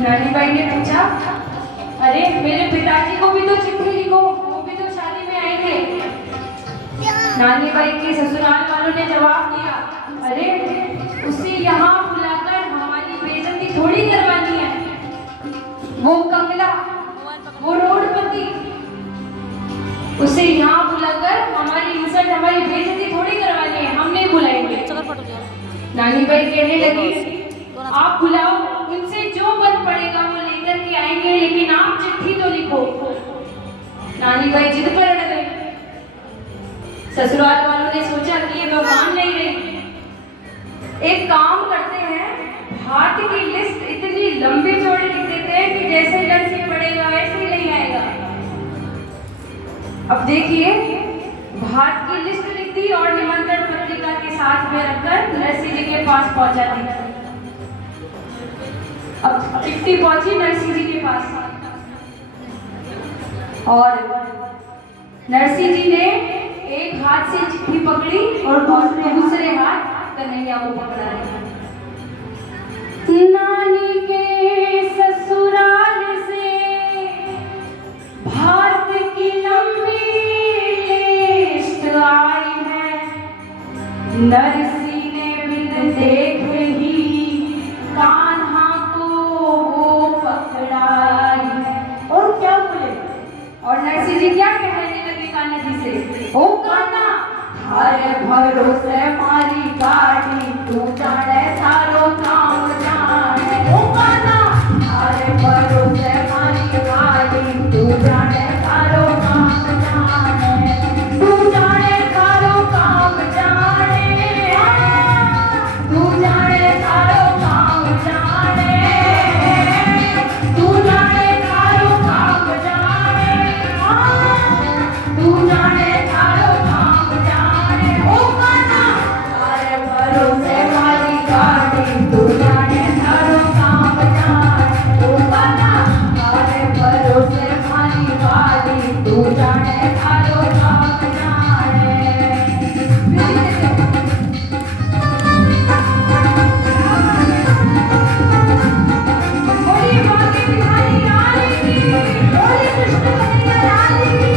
नानी बाई ने पूछा, अरे मेरे पिताजी को भी तो चिट्ठी लिखो, वो भी तो शादी में आए थे। नानी बाई के ससुराल वालों ने जवाब दिया, अरे उसे यहाँ बुलाकर हमारी बेइज्जती थोड़ी करवानी है। वो कमला, वो रोडपति, उसे यहाँ बुलाकर हमारी इंसल्ट, हमारी बेइज्जती थोड़ी करवानी है, हम नहीं बुलाएंगे। नानी बाई कहने लगी, आप बुलाओ, उनसे जो मन पड़ेगा वो लेकर के आएंगे, लेकिन आप चिट्ठी तो लिखो। नानी बाई जिद पर अड़ गई। ससुराल वालों ने सोचा कि ये तो मान नहीं रही, एक काम करते हैं, भात की लिस्ट इतनी लंबी चौड़ी लिख देते हैं कि जैसे नरसी पड़ेगा वैसे ही नहीं आएगा। अब देखिए, भात की लिस्ट लिख दी और निमंत्रण पत्रिका के साथ में रखकर नरसी जी के पास पहुंचा दी। अब चिट्ठी पहुंची नरसी जी के पास और नरसी जी ने एक हाथ से चिट्ठी पकड़ी और दूसरे हाथ कन्हैया को पकड़ा लिया। नानी के ससुराल से भात की लंबी लिस्ट आई है, नरसी ने बिन देखे ही कान्हा को वो पकड़ाई है। और क्या बोले, और नरसी जी क्या कहने लगे कान्हा जी से, ओ कान्हा, थारे भरोसे मारी गाड़ी, तू जाने सारो काम जाने। ओ कान्हा, थारे भरोसे मारी गाड़ी, तू जाने सारो काम जाने, तू जाने सारो काम जाने, तू जाने सारो काम जाने, तू जाने सारो काम जाने, तू जाने सारो काम जाने। ओ कान्हा, थारे भरोसे मारी गाड़ी, तू जाने सारो काम जाने। ओ कान्हा, थारे भरोसे मारी गाड़ी, तू जाने सारो काम जाने। बोलिए बांके बिहारी लाल की, बोलिए कृष्ण कन्हैया लाल की।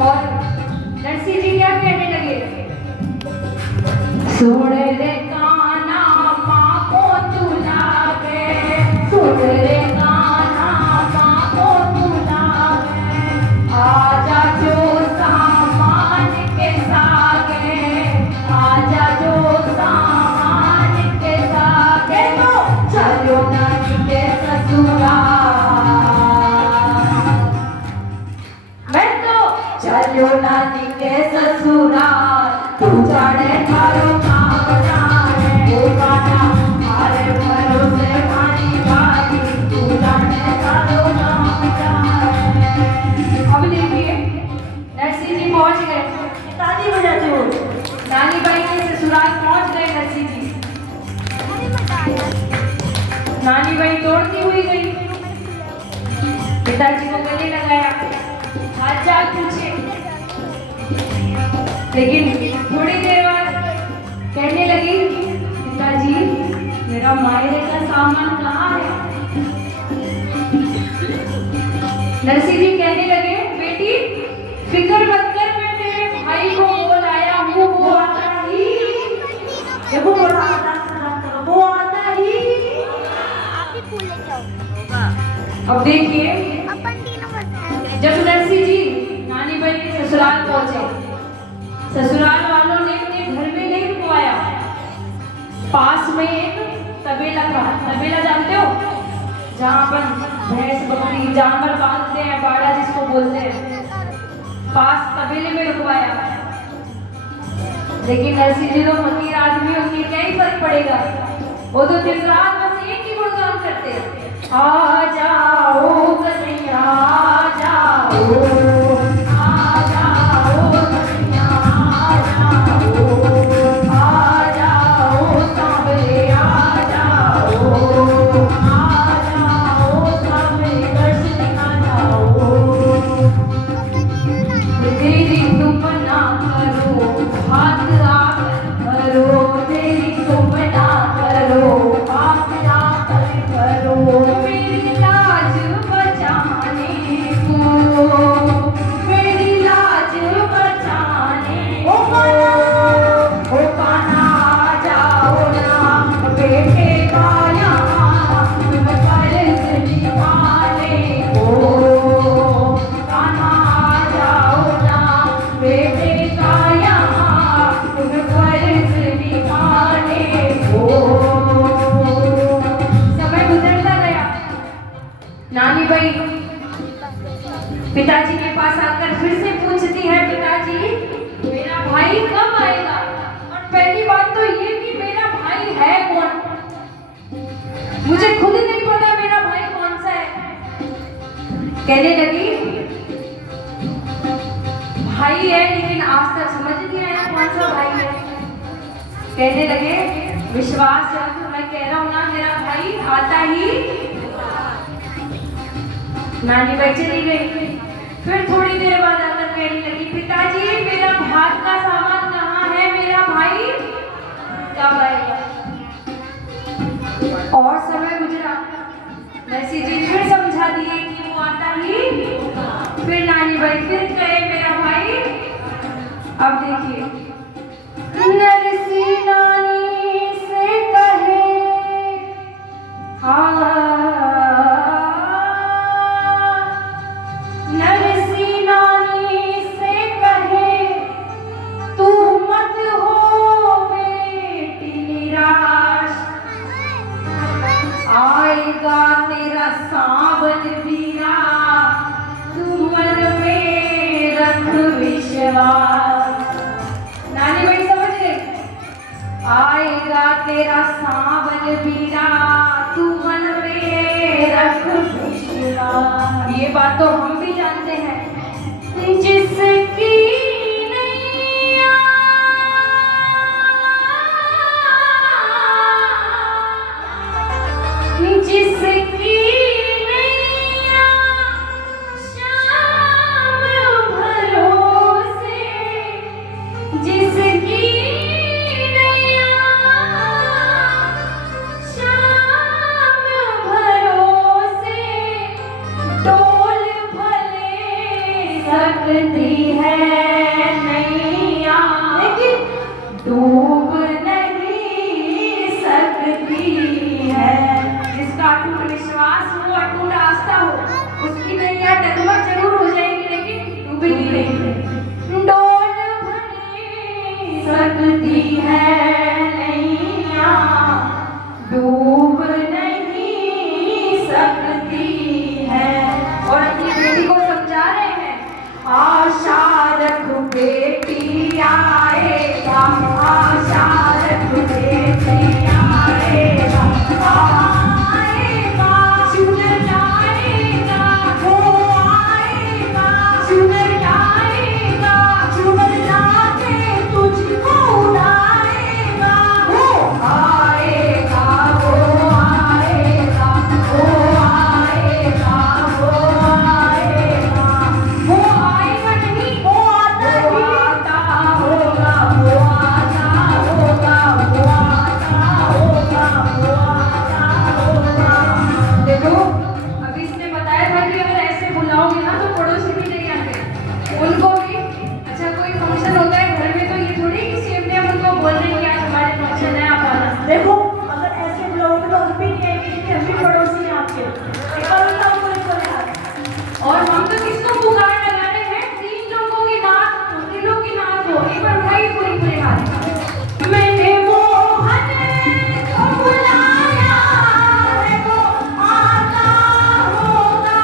और नरसी जी क्या कहने लगे, सुन रे कान्हा माँ को तुलावे, सुन रे कान्हा माँ को तुलावे, आजा जो सामान के सागे, आजा जो सामान के सागे, तो चलो नानी के ससुराल, मैं तो चलो नानी के ससुराल, तू जाने थारो काम जाने। ओ कान्हा, थारे भरोसे मारी गाड़ी, तू जाने थारो काम जाने। अब देखिए, नरसी जी पहुंच गए, ताली बजाते हो, नानी बाई के ससुराल पहुंच गए नरसी जी। नानी बाई दौड़ती हुई गई, पिताजी को गले लगाया, हाल चाल पूछे, लेकिन थोड़ी देर बाद कहने लगी, पिताजी मेरा मायरे का सामान कहाँ है। नरसी जी कहने लगे, बेटी फिक्र मत कर, मैं तेरे भाई को बोल आया हूँ, वो आता ही, देखो वो आता ही। अब देखिए, जब नरसी जी नानी बाई के ससुराल पहुंचे, ससुराल वालों ने उन्हें घर में नहीं रुकवाया, पास में एक तबेला था, तबेला जानते हो, जहाँ पर भैंस जानवर बांधते हैं, बाड़ा जिसको बोलते हैं, पास तबेले में रुकवाया। लेकिन नरसिंह जी तो फकीर आदमी, उनकी क्या ही फर्क पड़ेगा। वो तो दिन रात बस एक ही गुणगान करते हैं, आ जाओ कन्हैया आ जाओ, आ जाओ कन्हैया आ जाओ सांवरे आ जाओ सांवरे दर्शन आ जाओ। तेरी तुम ना करो हाथ आकर करो, तेरी तुम ना करो हाथ आकर करो, मेरी लाज बचाने को, मेरी लाज बचाने को। ओ कान्हा आ जाओ ना बेटे का यहाँ तुम फर्ज निभाने को, कान्हा आ जाओ ना बेटे का यहाँ तुम फर्ज निभाने को। समय गुजरता गया। नानी भाई पिताजी के पास आकर फिर से पूछती है, पिताजी मेरा भाई कब आएगा, और पहली बात तो ये कि मेरा भाई है कौन, मुझे खुद ही नहीं पता मेरा भाई कौन सा है। कहने लगी भाई है लेकिन आज तक समझ नहीं आया कौन सा भाई है। कहने लगे विश्वास रख, मैं कह रहा हूं ना मेरा भाई आता ही। नानी भाई चली गई। फिर थोड़ी देर बाद आकर कहने लगी, पिताजी मेरा भात का सामान कहाँ है, मेरा भाई कब आएगा। और समय गुजरा, नरसिंह जी फिर समझा दिए कि वो आता ही। फिर नानी भाई फिर कहे मेरा भाई। अब देखिए नरसिंह नानी से कहे, हाँ नरसिंह नानी से कहे, तू मत हो बेटी निराश, आएगा तेरा सावन बीरा, तू मन में रख विश्वास। नानी भाई समझ गए, आएगा तेरा सावन बीरा, तू मन में रख विश्वास। ये बात तो हम भी जानते हैं। जिसकी नैया जिसकी नैया शाम भरोसे, जिसकी नैया शाम भरोसे, डोल भले सकती है नैया, लेकिन डूब नहीं सकती है। जिसका अटूट विश्वास हो, अटूट आस्था हो, उसकी नैया डगमग जरूर हो जाएगी लेकिन डूबेगी नहीं। डोल भले सकती है नैया, डूब नहीं सकती है। और अपनी बेटी को समझा रहे हैं, आशा रख बेटी आएगा, आशा रख बेटी आएगा, आएगा चुनर लाएगा, वो आएगा चुनर लाएगा, चुनर लाके तुझको उड़ाएगा, वो आएगा वो आएगा, वो आएगा वो आएगा, वो आएगा नहीं वो आता ही, आता होगा वो आता होगा, वो आता होगा वो आता होगा। देखो अभी इसने बताया था कि अगर ऐसे बुलाओगे ना तो पड़ोसी भी नहीं आते, उनको भी। अच्छा कोई फंक्शन होता है घर में तो ये थोड़ी किसी अपने हम उनको बोल रहे हैं कि आज हमारे फंक्शन है आप आना। देखो अगर ऐसे बुलाओगे तो हम भी नहीं आएंगे क्योंकि हम भी पड़ोसी हैं आपके। एक बार बताओ कोई कोई हाथ। और हम तो किसको पुकार लगाने हैं, तीन लोगों की नाक, तीनों की नाक हो। एक बार भाई पूरी पूरे हाथ। मैंने मोहन को बुलाया है वो आता होगा,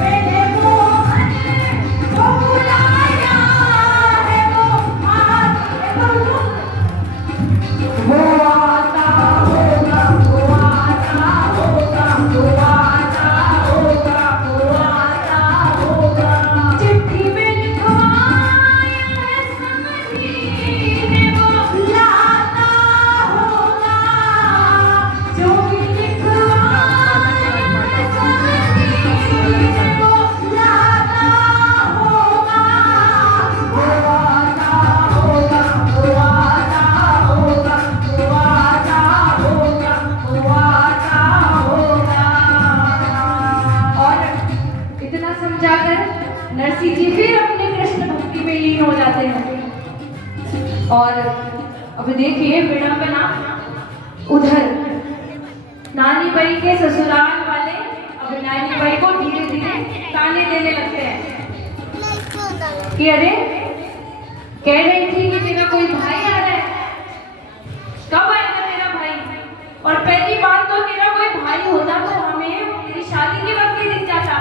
मैंने मोहन को जी फिर अपने कृष्ण भक्ति में लीन हो जाते हैं। और अब देखिए विडंबना, उधर नानी बाई के ससुराल वाले अब नानी बाई को धीरे धीरे ताने देने लगते हैं कि अरे कह रही थी कि तेरा कोई भाई आ रहा है, कब आएगा तेरा भाई? और पहली बात तो तेरा कोई भाई होता तो हमें तेरी शादी के वक्त ही दिख जाता।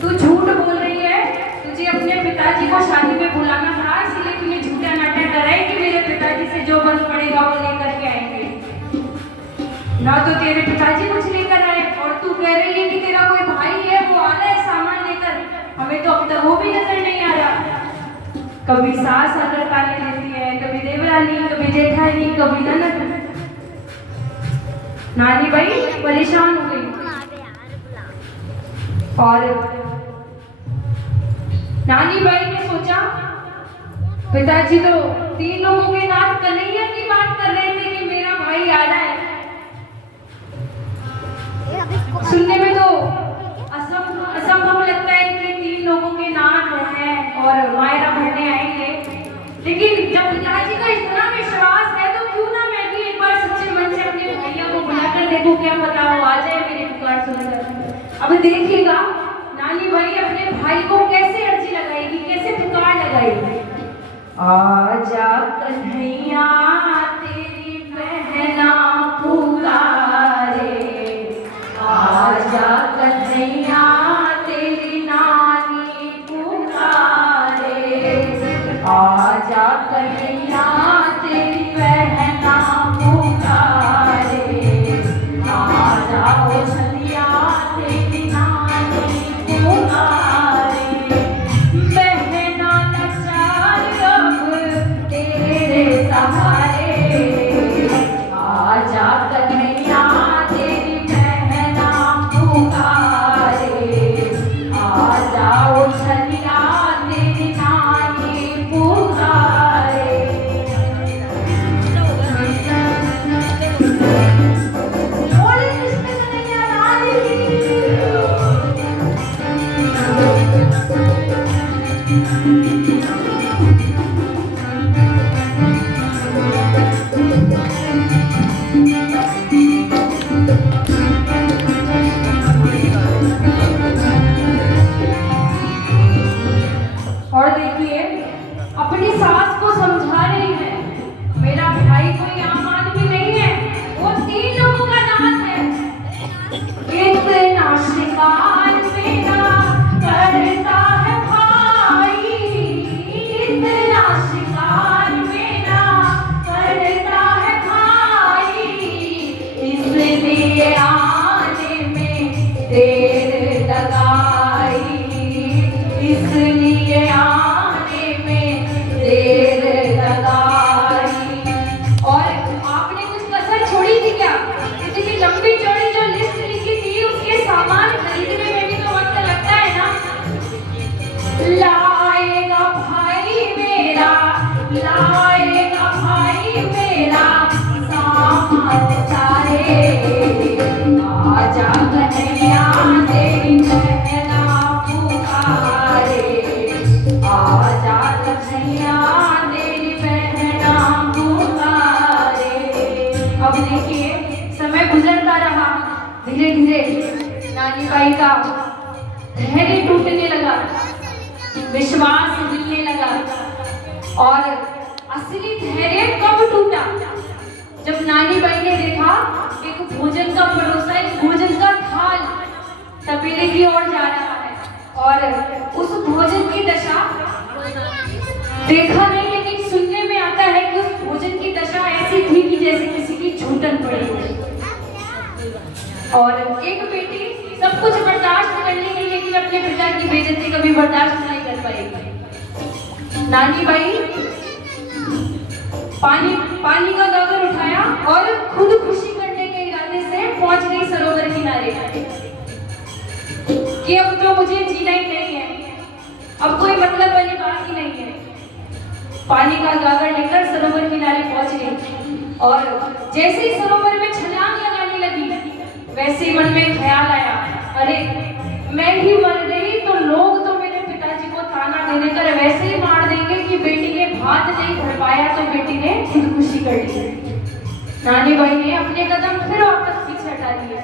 तू झूठ बोल रही है, तुझे अपने पिताजी को शादी में बुलाना था, इसलिए तूने झूठा नाटक कराए कि मेरे पिताजी से जो बल पड़ेगा वो लेकर के आएंगे। ना तो तेरे पिताजी कुछ लेकर आए और तू कह रही है कि तेरा कोई भाई है वो आ रहा है सामान लेकर, हमें तो अब तक वो भी नजर नहीं आ रहा। कभी सास आकर ताने देती है, कभी देवरानी, कभी जेठानी, कभी ननद। नानी बाई परेशान हो गई और नानी बाई ने सोचा पिताजी तो 3 लोगों के नाथ कन्हैया की बात कर रहे थे कि मेरा भाई आ रहा है। सुनने में तो असंभव लगता है कि 3 लोगों के नाथ हैं और मायरा भरने आएंगे, लेकिन जब पिताजी का इतना विश्वास है तो क्यों ना मैं भी एक बार सच्चे मन से अपने भैया को बुलाकर देखूं, क्या पता वो आ जाए मेरी पुकार सुनकर। अब देखिएगा नानी भाई अपने भाई को कैसे अर्जी लगाएगी, कैसे पुकार लगाएगी। आजा कन्हैया तेरी बहना पुकारे, आजा कन्हैया तेरी नानी पुकारे, आजा कन्हैया तेरी बहना पुकारे, आजा ओ छलिया तेरी नानी पुकारे। बहना लाचार अब तेरे सहारे, आजा कन्हैया तेरी बहना पुकारे, आजा ओ छलिया तेरी नानी पुकारे। बोले कृष्ण कन्हैया लाल की। और देखिए अपनी सास को समझा रही है मेरा भाई कोई आम आदमी नहीं है, वो 3 लोगों का नाम है। इतना शिकार मेरा करता है भाई, इतना शिकार मेरा करता है भाई, इसलिए आने में देर लगाई, इसलिए आने में देर लगाई। और आपने कुछ कसर छोड़ी थी क्या? इतनी लंबी चौड़ी जो लिस्ट लिखी थी उसके सामान खरीदने में भी तो वक्त लगता है ना। लाएगा भाई मेरा, लाएगा भाई मेरा सामान सारे, आजा कन्हैया तेरी बहना पुकारे, आजा कन्हैया तेरी बहना पुकारे। अब देखिए समय गुजरता रहा, धीरे धीरे नानी बाई का धैर्य टूटने लगा, विश्वास हिलने लगा। और असली धैर्य कब टूटा? जब नानी बाई ने देखा एक भोजन का परोसा, एक भोजन का थाल तपेले की ओर जा रहा है और उस भोजन की दशा देखा नहीं, लेकिन सुनने में आता है कि उस भोजन की दशा ऐसी थी कि जैसे किसी की झूठन पड़ी हो। और एक बेटी सब कुछ बर्दाश्त कर लेगी लेकिन अपने पिता की बेइज्जती कभी बर्दाश्त नहीं कर पाएगी। नानी बाई पानी का गागर उठाया और खुद खुशी करने के इरादे से पहुंच गई सरोवर किनारे कि अब तो मुझे जीना ही नहीं है, अब कोई मतलब वाली बात ही नहीं है। पानी का गागर लेकर सरोवर किनारे पहुंच गई और जैसे ही सरोवर में छलांग लगाने लगी वैसे ही मन में ख्याल आया, अरे मैं ही मर गई तो लोग तो मेरे हाथ नहीं धर पाया तो बेटी ने खुदकुशी कर ली। नानी भाई ने अपने कदम फिर वापस पीछे हटा लिए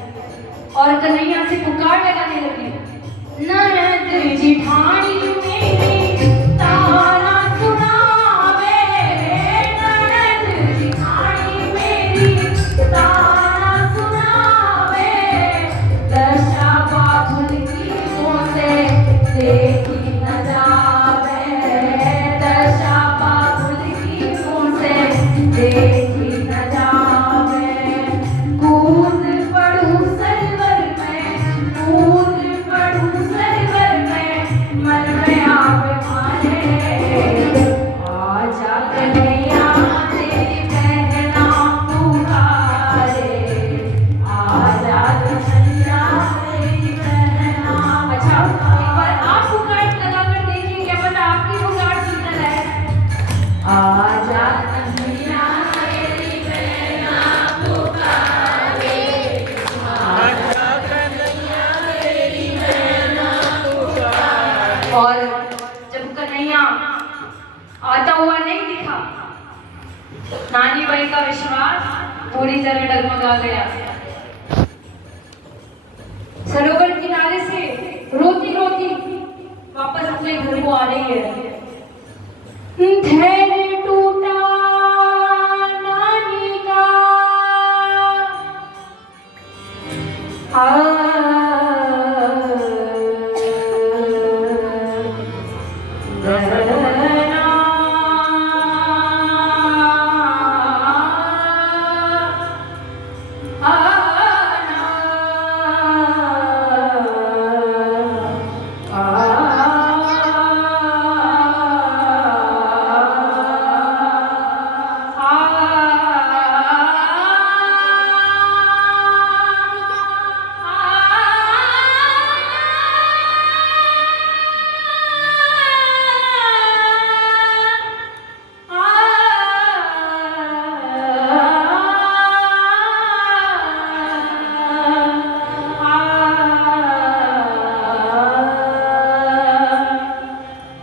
और कन्हैया से पुकार लगाने लगी, ननद जिठानी मेरी ताना सुनावे, ननद जिठानी मेरी ताना सुनावे, दशा बाबुल की मुँह से देखी न जावे, दशा बाबुल की मुँह से देखी न जावे, कूद पड़ूं सरवर में, कूद पड़ूं सरवर में, मन में आवे मारे, आजा कन्हैया तेरी बहना पुकारे, आजा कन्हैया तेरी बहना। अच्छा, एक बार आप पुकार लगाकर देखिए, क्या पता आपकी पुकार सुंदर है। आजा कन्हैया तेरी बहना पुकारे, और जब कन्हैया आता हुआ नहीं दिखा, नानी बाई का विश्वास पूरी तरह डगमगा गया। सरोवर किनारे से रोती रोती वापस अपने घर को आ रही है। धैर्य टूटा नानी का,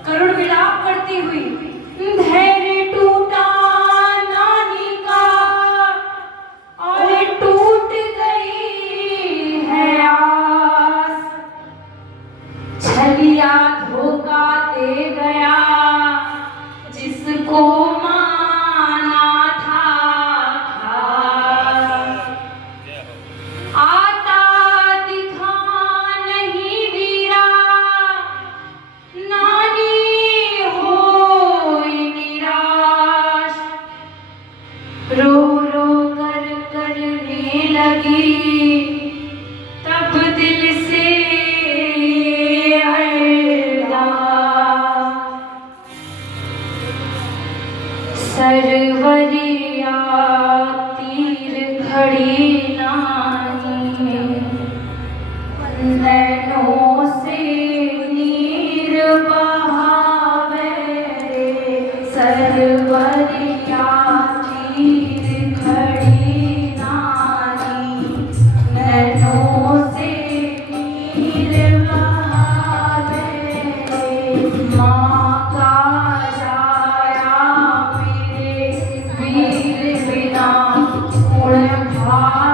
करुण विलाप करती हुई, धैर्य टूटा नानी का और टूट गई है आस, छलिया धोखा दे गया जिसको माना था खास, आता दिखा नहीं वीरा, नानी होई निराश, रो रो कर करने लगी तब दिल से अरदास, सरवरिया तीर खड़ी नानी, नैनों से नीर बहावे, सरवरिया तीर खड़ी नानी, नैनों से नीर बहावे, माँ का जाया मेरे वीर बिना उड़ भाई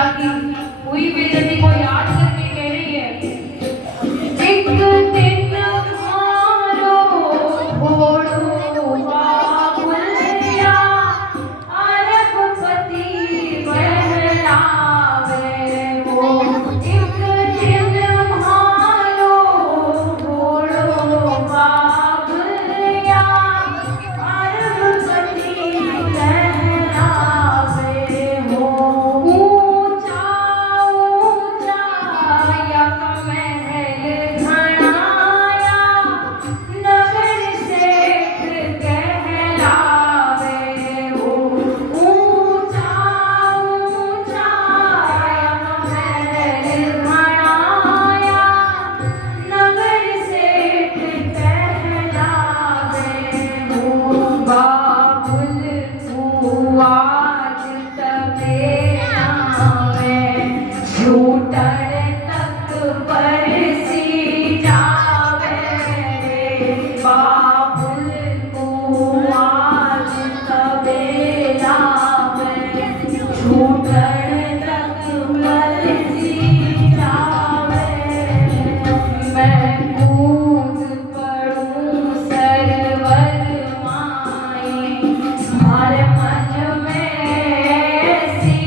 कन्हैया की हुई बेइज्जती को याद करके कह रही है, एक दिन मारो घोड़ुआ बुलिया, अरबपति बहलावे वो। एक दिन मारो घोड़ुआ बुलिया, अरबपति बहलावे वो। ऊंचा ऊंचा यक महल घनाया, नगर सेठ कहलावे वो। ऊंचा ऊंचा यक महल घनाया, नगर सेठ कहलावे वो। बाबुल आज तबेला में झूठड़ तक बरसी जावे रे। बाबुल आज तबेला में झूठड़ तक बरसी जावे। मैं कूद पड़ूं सरवर माए, हमारे मन में सी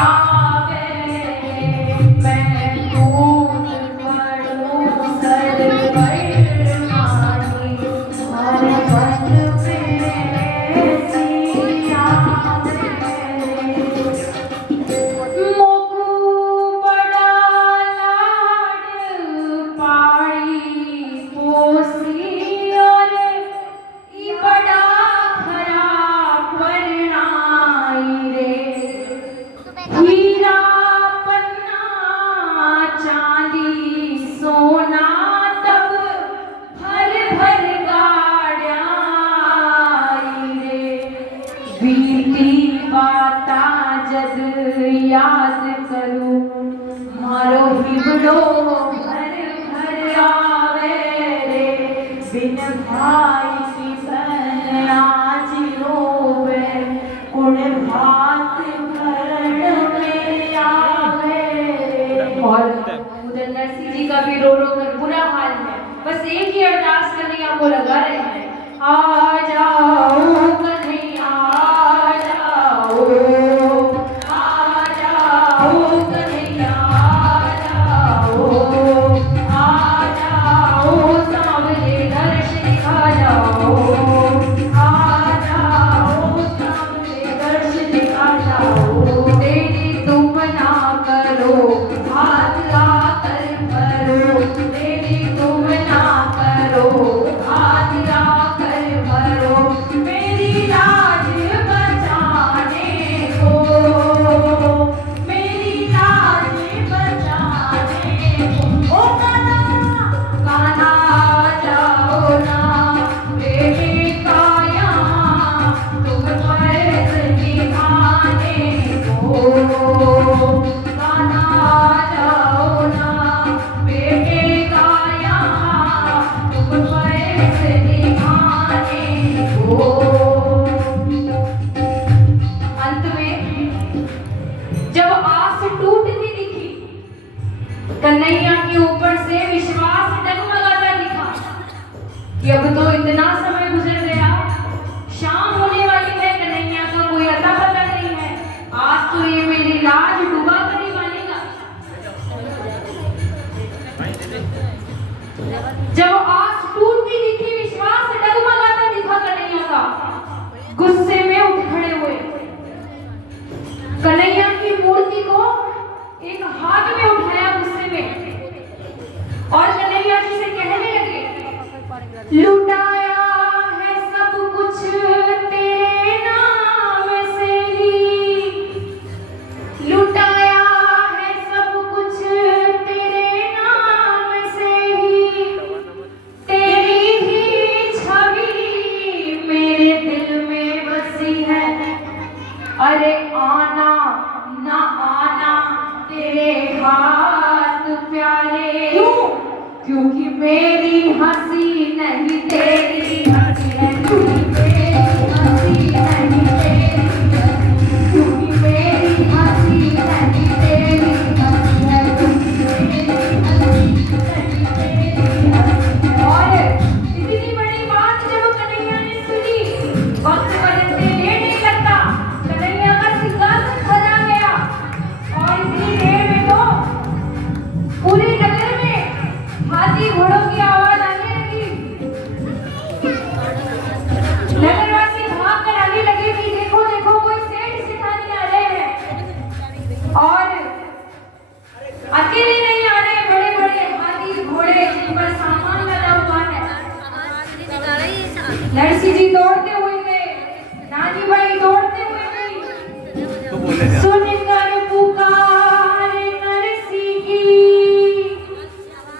आवे। मैं कूद पड़ूं सरवर माए, हमारे मन में सी आवे। मोकू बड़ा लाड पाड़ी पोसी, और ई बड़ा खरा परनाई रे। हीरा पन्ना चांदी सोना तब भर भर गाड़ाई रे। बीती बाता जद याद करूं, मारो हिबड़ो भर भर आवे रे। बिन भाई की बहन आज रोवे, कुण भात भरण में आवे। और उधर नरसिंह जी का भी रो रो कर बुरा हाल है, बस एक ही अरदास कन्हैया को लगा रहे हैं, आ जाओ कन्हैया आ जाओ, आ जाओ कन्हैया आ जाओ, सांवले दर्श दिखा जाओ, आ जाओ सांवले दर्श दिखा जाओ। देरी तुम ना करो, हाथ आकर भरो, देरी तुम ना करो, हाथ आकर भरो। मेरी लाज बचाने को, मेरी लाज बचाने को। ओ कान्हा कान्हा जाओ ना बेटे का यहाँ, तुम फर्ज निभाने को। कान्हा जाओ ना बेटे का यहाँ, तुम फर्ज निभाने को। अंत में जब आस टूटती दिखी, कन्हैया के ऊपर से विश्वास डगमगाता दिखा कि अब तो इतना समय गुजर गया, शाम होने वाली है, कन्हैया का कोई अता पता नहीं है। आज तो ये मेरी लाज डूबा कर ही मानेगा। जब आस टूटती दिखी, विश्वास डगमगाता दिखा कन्हैया का, गुस्से में उठ खड़े हुए। कन्हैया की मूर्ति को एक हाथ में उठाया गुस्से में, और कन्हैया जी से कहने लगे, लुटाया है सब कुछ तेरे नाम से ही, लुटाया है सब कुछ तेरे नाम से ही। तेरी ही छवि मेरे दिल में बसी है, अरे आना ना आना तेरे हाथ प्यारे। क्यों? क्योंकि मेरी हंसी नहीं तेरी हंसी है, क्योंकि मेरी हंसी नहीं तेरी हंसी, क्योंकि मेरी हंसी नहीं तेरी दौड़ते हुए गए, नानी बाई दौड़ते हुए गई, सुनकर पुकार नरसी की,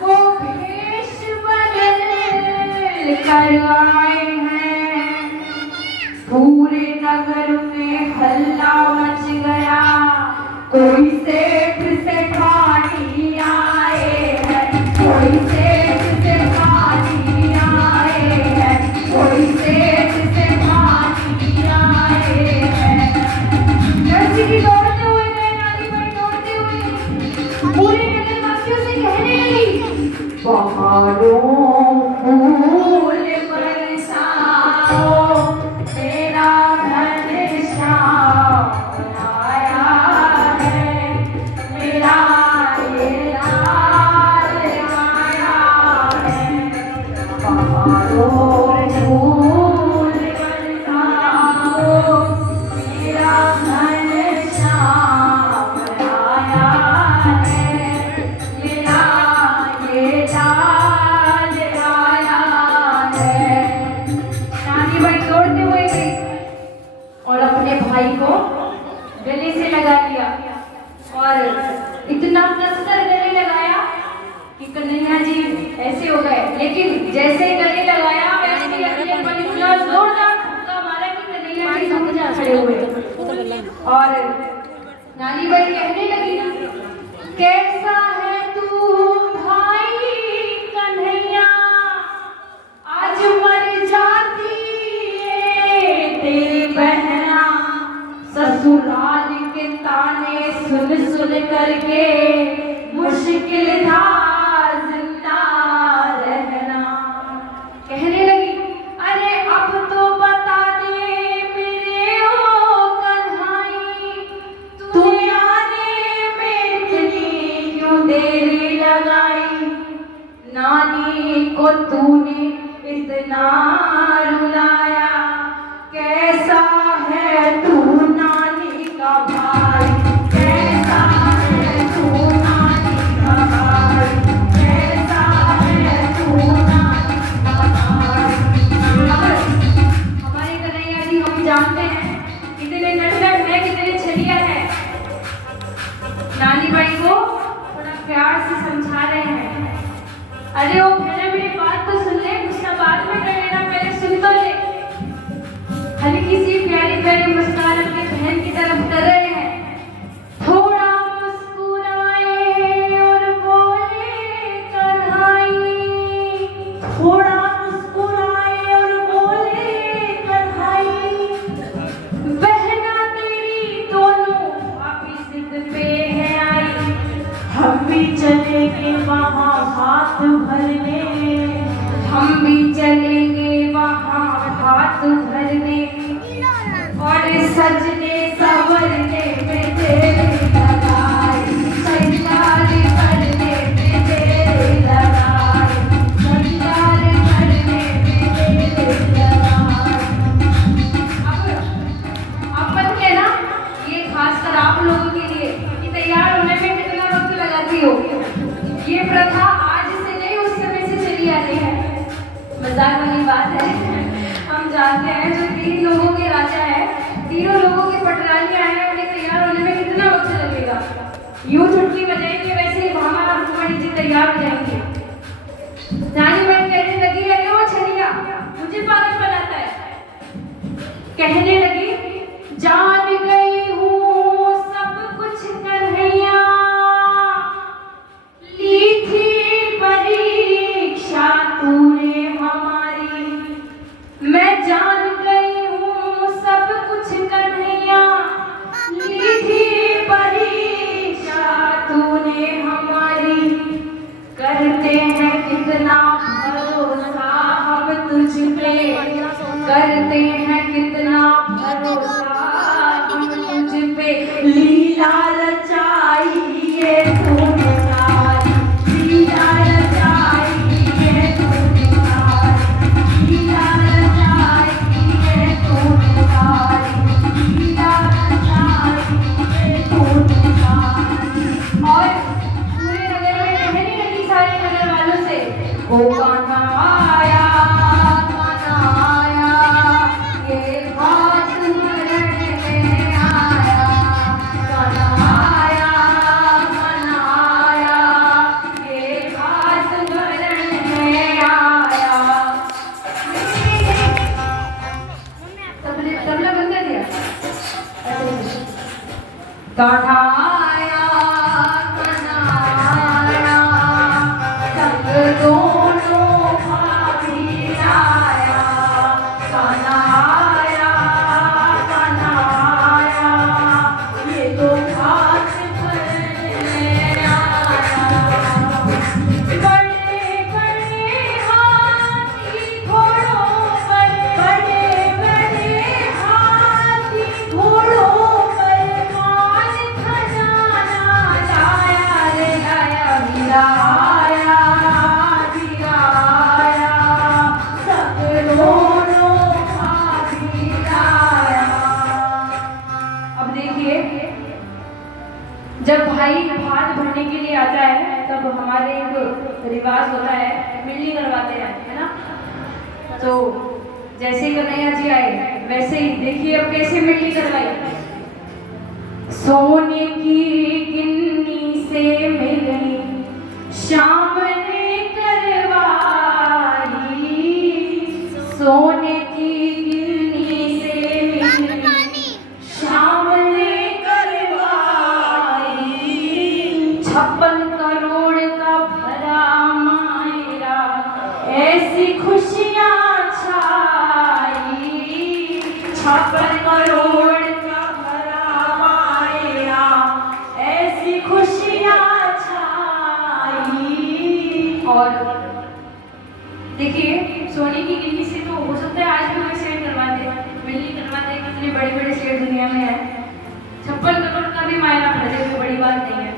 वो भेष बदल कर आए हैं। पूरे नगर में हल्ला मच गया, कोई सेठ सेठानी आए हैं, कोई सेठ सेठानी आए हैं, कोई सेठ सेठानी आए हैं। नरसी की दौड़ते हुए गए, नानी बाई दौड़ते हुए पूरे नगर वासियों से कहने लगी, बहारों फूल बरसाओ, तेरा घनश्याम आया है, मेरा ये लाल आया है। बहारों फूल बरसाओ, तेरा घनश्याम आया है, मेरा ये लाल आया है। नानी बाई दौड़ते हुए गई और अपने भाई को गले से लगा लिया और इतना कसकर गले लगाया कि कन्हैया जी ऐसे हो गए। लेकिन जैसे ही गले लगाया वैसे ही अगले पल इतना जोरदार धक्का मारा कि कन्हैया जी समझ खड़े हुए और नानी बाई कहने लगी, कैसा है तू भाई कन्हैया, आज मर जाती है तेरी बहना, ससुराल के ताने सुन सुन करके मुश्किल था जिंदा रहना। कहने लगी, अरे अब तो बता दे मेरे ओ कन्हाई, तूने आने में इतनी क्यों देरी लगाई, नानी को तूने इतना रुलाया, कैसा है तू नानी का भाई, कैसा है तू नानी का भाई, कैसा है तू नानी का भाई। हमारे कन्हैया जी हम जानते हैं कितने नटखट है, कितने छलिया है। नानी बाई को थोड़ा प्यार से समझा रहे हैं, अरे ओ पहले मेरी बात तो सुन ले, गुस्सा बाद में कर लेना, पहले सुन तो ले। हल्की सी प्यारी प्यारी मुस्कान अपनी बहन की तरफ कर रहे हैं। थोड़ा मुस्कुराए और बोले कन्हाई, थोड़ा मुस्कुराए और बोले कन्हाई, बहना तेरी दोनों वापिस जिद पे है आई, हम भी चलेंगे वहाँ हाथ भरने, हम भी चलेंगे वहाँ हाथ भरने, और सजने संवरने में तेरी लगाई, श्रृंगार करने में तेरी लगाई, श्रृंगार करने में तेरी लगाई। अब बनके ना, ये खासकर आप लोगों के लिए कि तैयार होने में कितना वक्त लगाती हो। ये प्रथा आज से नहीं उस समय से चली आ रही है, मजाक वाली बात है। हम जानते हैं जो 3 लोगों के राजा है, तीनों लोगों की पटरानियां हैं, उन्हें तैयार होने में कितना वक्त लगेगा। यूं चुटकी बजाएंगे वैसे ही भामा और भुवन जी तैयार हो जाएंगे। नानी बाई कहने लगी, अरे वो छलिया मुझे पागल बनाता है। कहने लगी, जान गई हूँ सब कुछ कन्हैया, ली थी परीक्षा तूने हमारी, मैं जान गई हूँ सब कुछ कन्हैया, ली थी परीक्षा तूने हमारी, करते हैं कितना भरोसा हम तुझ पे, करते हैं कितना भरोसा कन्हैया कन्हैया संग दोनों भाभी आया, कन्हैया कन्हैया ये तो घाट भरने आया। बड़े बड़े हाथी घोड़ों पर, बड़े बड़े हाथी घोड़ों पर माल खजाना लाया रे लाया, हीरा आया हीरा आया सब दोनों भाभी आया। अब देखिए, जब भाई भात भरने के लिए आता है तब हमारे एक रिवाज होता है, मिलनी करवाते हैं, है ना। तो जैसे कन्हैया जी आए वैसे ही देखिए अब कैसे मिलनी करवाई। सोने की गिन्नी से मिलनी शाम ने करवाई, सोने की गिन्नी से मिलनी शाम ने करवाई। 56 करोड़ का भरा मायरा ऐसी खुशियाँ छाई, 56 करोड़ का भरा मायरा ऐसी खुशियाँ छाई। और देखिए सोने की गिन्नी से तो हो सकता है आज भी कोई सेट करवाते हैं, मिलनी करवाते हैं, कितने बड़े बड़े सेट दुनिया में है। 56 करोड़ का भी मायरा भर दे कोई बड़ी बात नहीं है।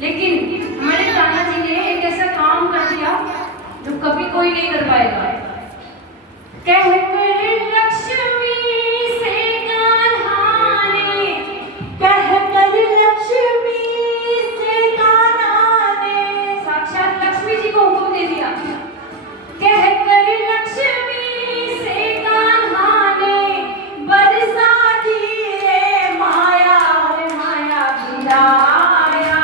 लेकिन हमारे कान्हा जी ने एक ऐसा काम कर दिया जो कभी कोई नहीं कर पाएगा। कहकर लक्ष्मी से कान्हा ने, कहकर लक्ष्मी से कान्हा ने साक्षात लक्ष्मी जी को हुक्म दे दिया। कहकर लक्ष्मी से कान्हा ने बरसा दी रे माया, रे माया गिराया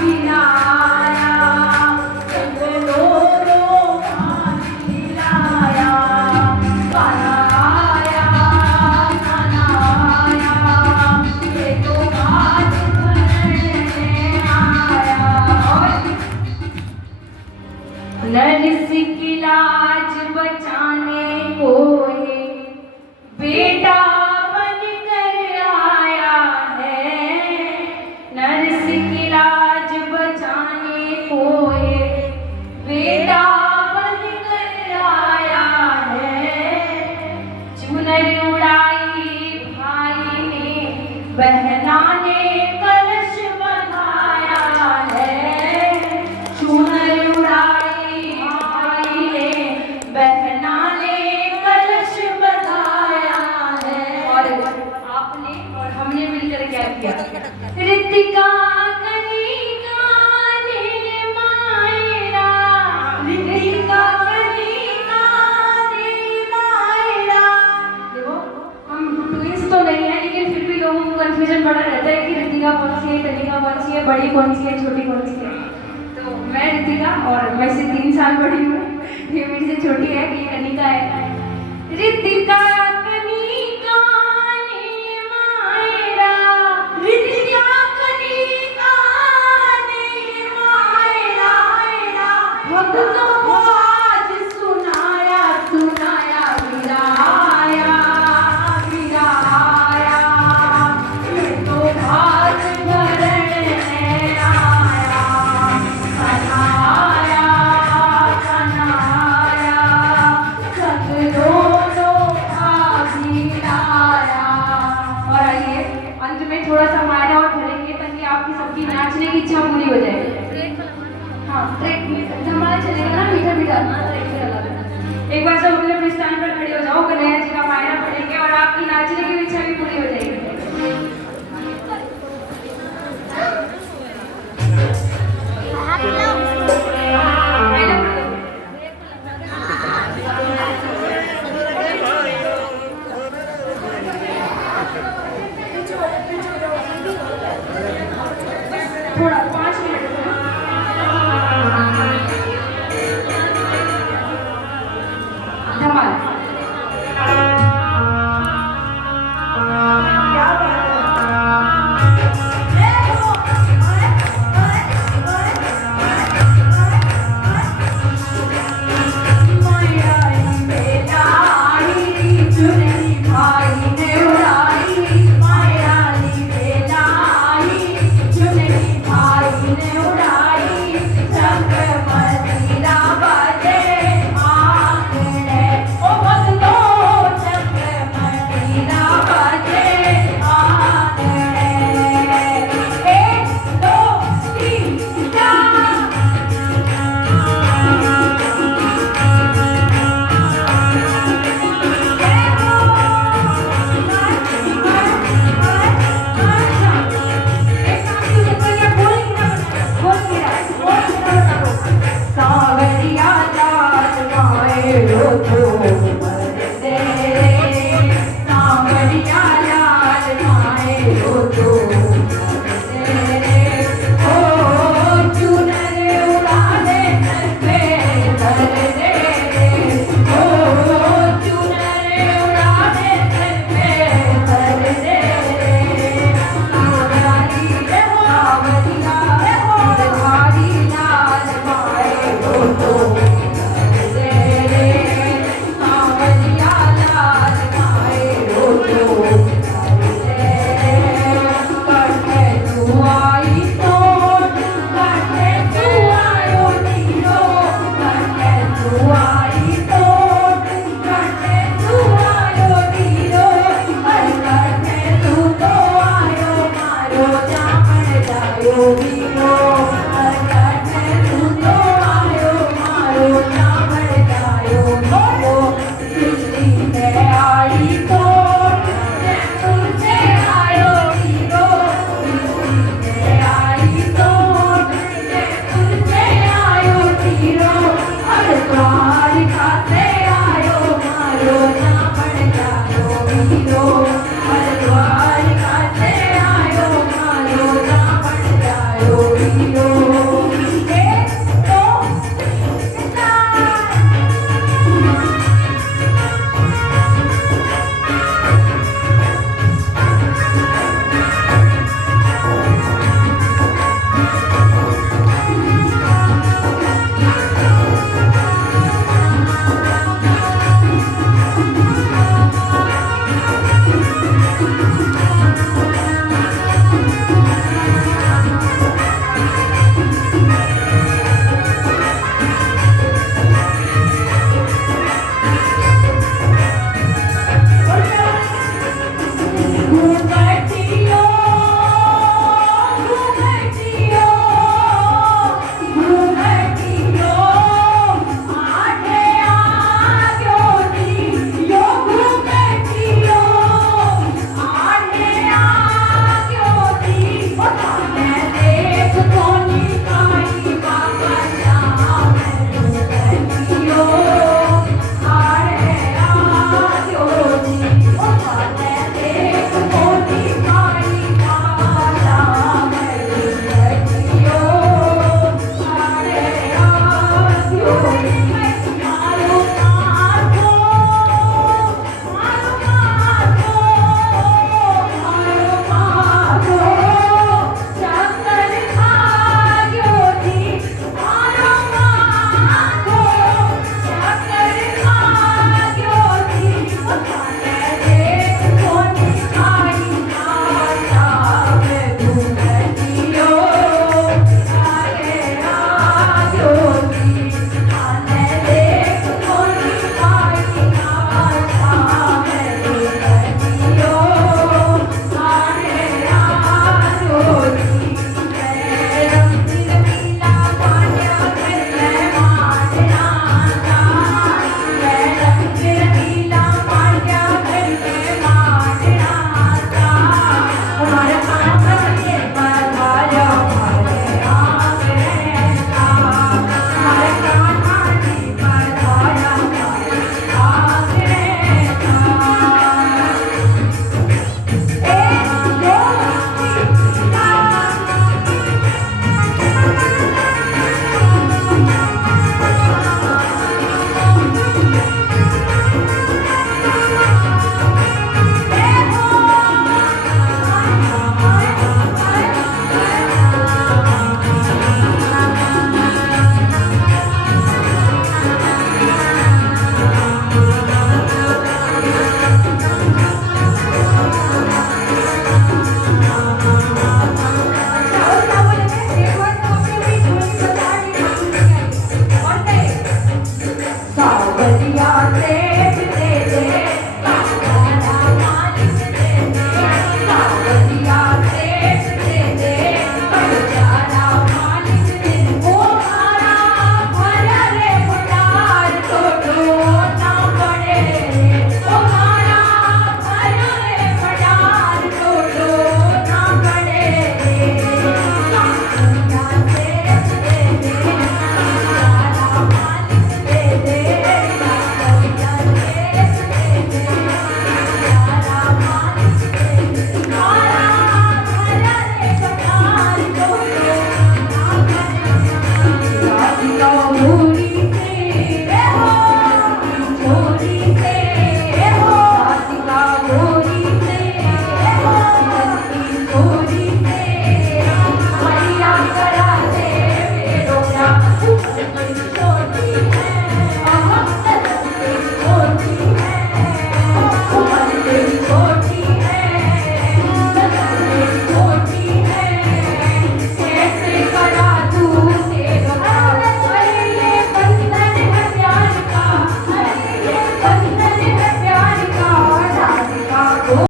गिराया संग दोनों भाभी लाया, कन्हैया कन्हैया ये तो घाट भरने आया। नरस की लाज बचाने को ये बेटा बन कर आया है, नरस की लाज बचाने को ये बेटा बन कर आया है। चुनर उड़ाई भाई ने बहना ने कलश बंधाया है, चुनर उड़ाई भाई ने बहना ने कलश बंधाया है। और आपने और हमने मिलकर क्या किया? ऋतिका कनिका ने मायरा, ऋतिका कनिका ने मायरा। देखो हम ट्विंस तो नहीं है लेकिन फिर भी लोगों को कंफ्यूजन बड़ा रहता है कि ऋतिका कौन सी है, कनिका कौन सी है, बड़ी कौन सी है, छोटी कौन सी है। तो मैं ऋतिका और मैं से 3 साल बड़ी हूँ, ये मेरी से छोटी है, ये कनिका है। ऋतिका कनिका ने मायरा, ऋतिका कनिका ने मायरा, भक्तों को आज सुनाया सुनाया गिराया गिराया ये तो घाट भरने आया, कन्हैया कन्हैया संग दोनों भाभी आया। और आइए अंत में थोड़ा सा मायरा और भरेंगे ताकि आपकी सबकी नाचने की इच्छा पूरी हो जाए। हाँ ट्रैक हमारा चलेगा ना, मीठा मीठा ट्रैक चला। एक बार सब अपने अपने स्थान पर खड़े हो जाओ, कन्हैया जी का मायरा भरेंगे और आपकी नाचने की इच्छा भी पूरी हो जाएगी। थोड़ा